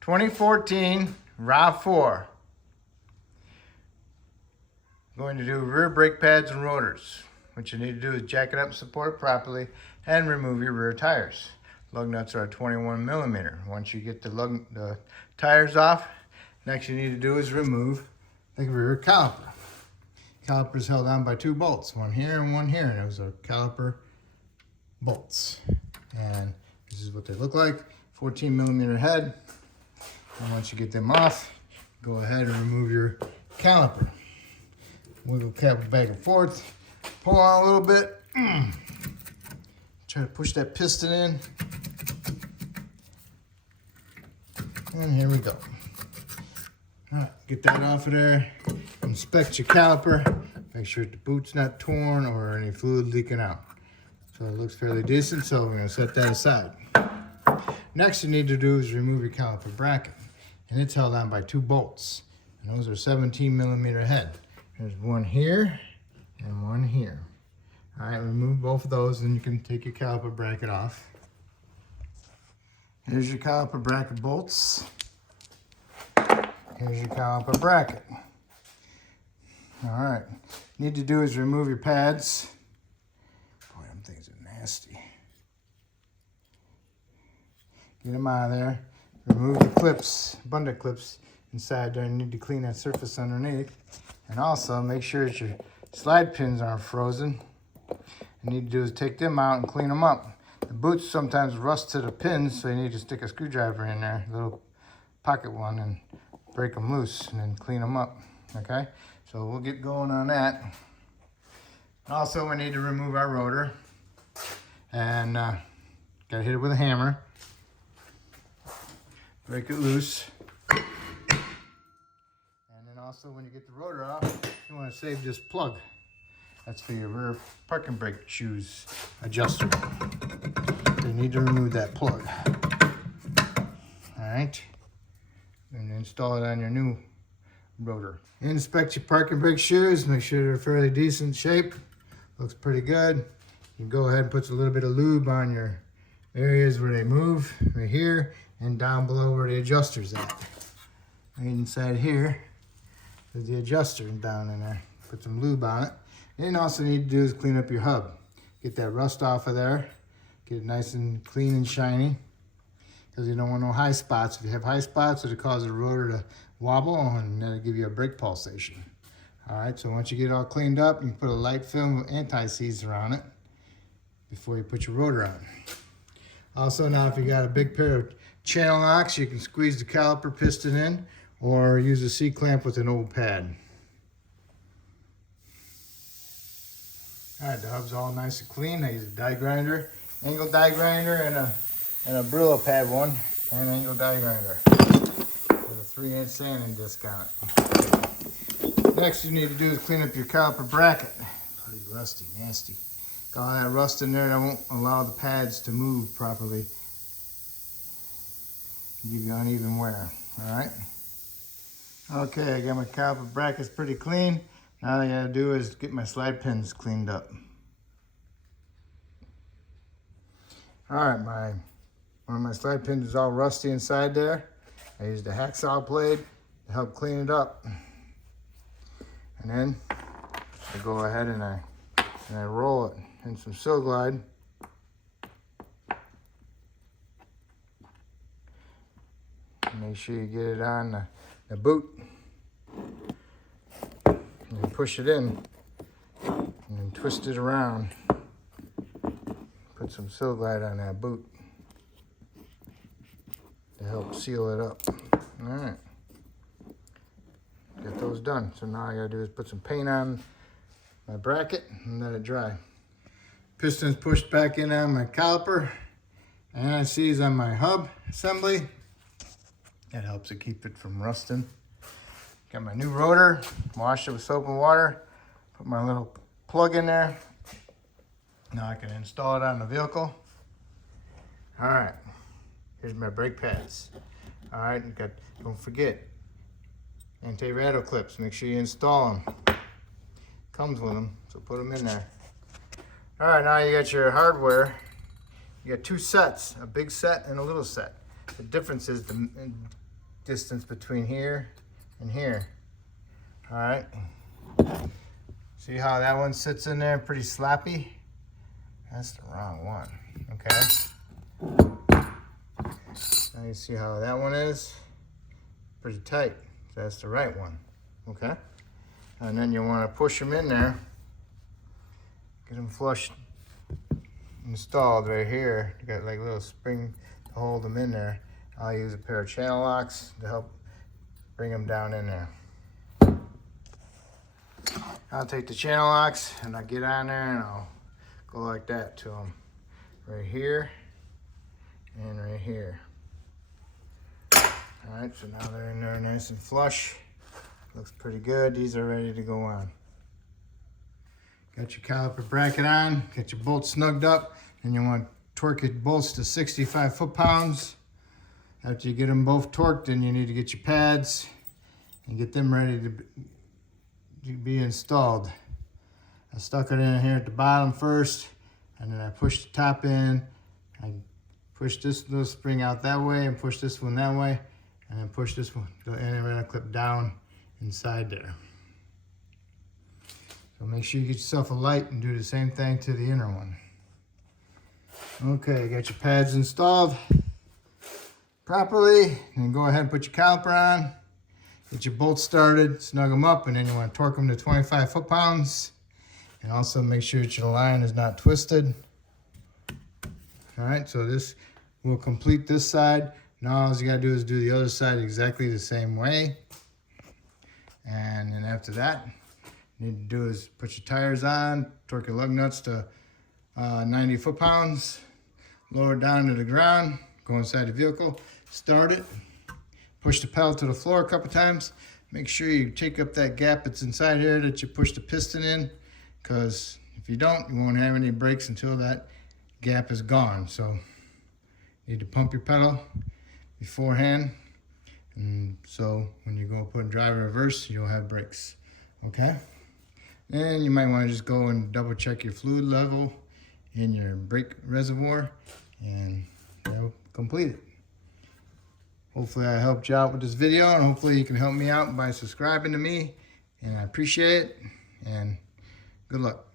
2014 RAV4. I'm going to do rear brake pads and rotors. What you need to do is jack it up and support it properly and remove your rear tires. Lug nuts are 21 millimeter. Once you get the tires off, next you need to do is remove the rear caliper. Caliper is held on by two bolts, one here and one here. And those are caliper bolts. And this is what they look like, 14 millimeter head. And once you get them off, go ahead and remove your caliper. Wiggle caliper back and forth, pull on a little bit. Try to push that piston in. And here we go. All right, get that off of there. Inspect your caliper. Make sure the boot's not torn or any fluid leaking out. So it looks fairly decent, so we're gonna set that aside. Next you need to do is remove your caliper bracket. And it's held on by two bolts. And those are 17 millimeter head. There's one here and one here. All right, remove both of those and you can take your caliper bracket off. Here's your caliper bracket bolts. Here's your caliper bracket. All right, need to do is remove your pads. Boy, them things are nasty. Get them out of there. Remove the clips, bundle clips inside there. You need to clean that surface underneath. And also make sure that your slide pins aren't frozen. You need to do is take them out and clean them up. The boots sometimes rust to the pins, so you need to stick a screwdriver in there, a little pocket one, and break them loose and then clean them up, okay? So we'll get going on that. Also, we need to remove our rotor and gotta hit it with a hammer. Break it loose. And then also when you get the rotor off, you want to save this plug. That's for your rear parking brake shoes adjuster. You need to remove that plug. All right. And install it on your new rotor. Inspect your parking brake shoes. Make sure they're fairly decent shape. Looks pretty good. You can go ahead and put a little bit of lube on your areas where they move, right here, and down below where the adjuster's at. Right inside here is the adjuster down in there. Put some lube on it. And also need to do is clean up your hub. Get that rust off of there. Get it nice and clean and shiny. Because you don't want no high spots. If you have high spots, it'll cause the rotor to wobble and that'll give you a brake pulsation. All right, so once you get it all cleaned up, you can put a light film anti-seize around it before you put your rotor on. Also, now if you got a big pair of channel locks, you can squeeze the caliper piston in or use a C-clamp with an old pad. All right, the hub's all nice and clean. I use a die grinder, angle die grinder, and a Brillo pad one, and an angle die grinder with a 3-inch sanding disc on it. Next you need to do is clean up your caliper bracket. Pretty rusty, nasty. Got all that rust in there that won't allow the pads to move properly. Give you uneven wear, all right? Okay, I got my caliper brackets pretty clean. Now all I gotta do is get my slide pins cleaned up. All right, one of my slide pins is all rusty inside there. I used a hacksaw blade to help clean it up. And then I go ahead and I roll it in some Sil Glide. Make sure you get it on the boot. And then push it in and then twist it around. Put some Sil Glide on that boot to help seal it up. All right. Get those done. So now I gotta do is put some paint on my bracket and let it dry. Piston's pushed back in on my caliper. And I seize on my hub assembly. That helps it keep it from rusting. Got my new rotor, washed it with soap and water. Put my little plug in there. Now I can install it on the vehicle. All right, here's my brake pads. All right, don't forget, anti-rattle clips. Make sure you install them. Comes with them, so put them in there. All right, now you got your hardware. You got two sets, a big set and a little set. The difference is distance between here and here. All right. See how that one sits in there pretty slappy? That's the wrong one. Okay. Now you see how that one is? Pretty tight. So that's the right one. Okay. And then you want to push them in there. Get them flush installed right here. You got like a little spring to hold them in there. I'll use a pair of channel locks to help bring them down in there. I'll take the channel locks and I'll get on there and I'll go like that to them. Right here and right here. Alright, so now they're in there nice and flush. Looks pretty good. These are ready to go on. Got your caliper bracket on, got your bolts snugged up, and you want to torque your bolts to 65 foot-pounds. After you get them both torqued, then you need to get your pads and get them ready to be installed. I stuck it in here at the bottom first, and then I pushed the top in. I pushed this little spring out that way and pushed this one that way, and then push this one, and then we're gonna clip down inside there. So make sure you get yourself a light and do the same thing to the inner one. Okay, got your pads installed properly, and then go ahead and put your caliper on. Get your bolts started, snug them up, and then you want to torque them to 25 foot-pounds. And also make sure that your line is not twisted. All right, so this will complete this side. Now all you gotta do is do the other side exactly the same way. And then after that, you need to do is put your tires on, torque your lug nuts to 90 foot-pounds, lower it down to the ground, go inside the vehicle, start it, push the pedal to the floor a couple times. Make sure you take up that gap that's inside here that you push the piston in, because if you don't, you won't have any brakes until that gap is gone. So you need to pump your pedal beforehand, and so when you go put in drive or reverse, you'll have brakes. Okay. And you might want to just go and double check your fluid level in your brake reservoir, and that'll complete it. Hopefully I helped you out with this video, and hopefully you can help me out by subscribing to me, and I appreciate it, and good luck.